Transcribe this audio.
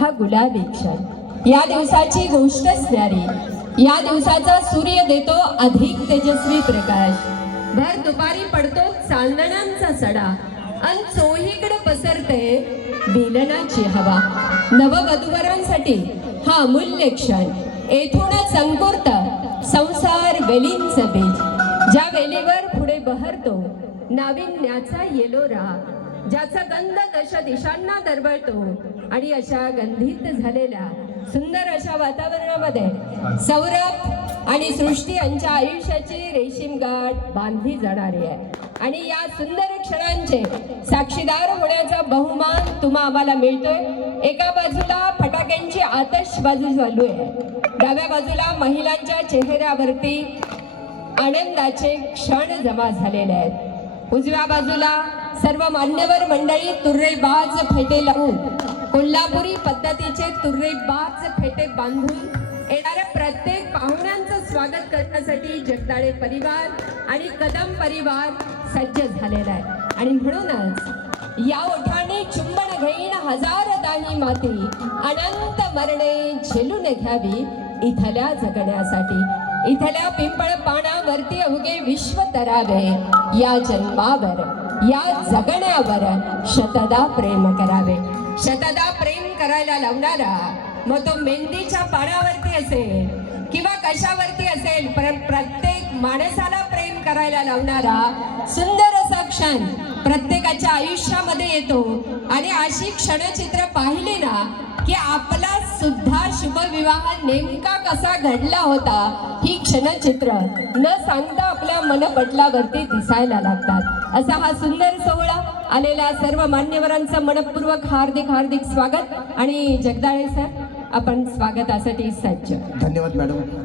हा गुलाबी क्षण। या दिवसाची गोष्टच न्यारी। या दिवसाचा सूर्य देतो अधिक तेजस्वी प्रकाश। भर दुपारी पडतो चांदण्यांचा सडा अन चोहीकडे पसरते बेलनाची हवा। नववधूवरांसाठी हा अमूल्य क्षण। येथूनच अंकुरत संसार वेलींचं बीज। ज्या वेलीवर पुढे बहरतो नाविन्याचा येलोरा, ज्याचा गंध दश दिशांना दरवळतो आणि अशा गंधित झालेल्या सुंदर अशा वातावरणामध्ये सौरभ आणि सृष्टी यांच्या आयुष्याची रेशीम गाठ बांधली जाणारी आहे। आणि या सुंदर क्षणांचे साक्षीदार होण्याचा बहुमान तुम्हा आम्हाला मिळतोय। एका बाजूला फटाक्यांची आतषबाजी चालू आहे, डाव्या बाजूला महिलांच्या चेहऱ्यावरती आनंदाचे क्षण जमा झालेले आहेत। उजव्या बाजूला सर्व मान्यवर मंडळी तुर्रेबाज फेटे लावून कोल्हापुरी पद्धतीचे तुर्रेबाज फेटे बांधून येणाऱ्या प्रत्येक पाहुण्यांचं स्वागत करण्यासाठी जगदाळे परिवार आणि कदम परिवार सज्ज झालेला आहे। आणि म्हणूनच या ओठाने चुंबन घेईन हजार दाही माती, अनंत मरणे झेलून घ्यावी इथल्या जगण्यासाठी। इथल्या पिंपळ पानावरती अवघे विश्व तरावे, या जन्मावर या जगण्यावर शतदा प्रेम करावे। शतदा प्रेम करायला लावणारा मग तो मेहंदीच्या पानावरती असेल किंवा कशावरती असेल, प्रत्येक माणसाला प्रेम करायला लावणारा सुंदर असा क्षण प्रत्येकाच्या आयुष्यामध्ये येतो। आणि अशी क्षणचित्र पाहिली ना की आपला सुद्धा शुभविवाह नेमका कसा घडला होता ही क्षणचित्र न सांगता आपल्या मनपटलावरती दिसायला लागतात। असा हा सुंदर सोहळा आलेल्या सर्व मान्यवरांचं मनपूर्वक हार्दिक हार्दिक स्वागत। आणि जगदाळे सर आपण स्वागतासाठी सज्ज। धन्यवाद मॅडम।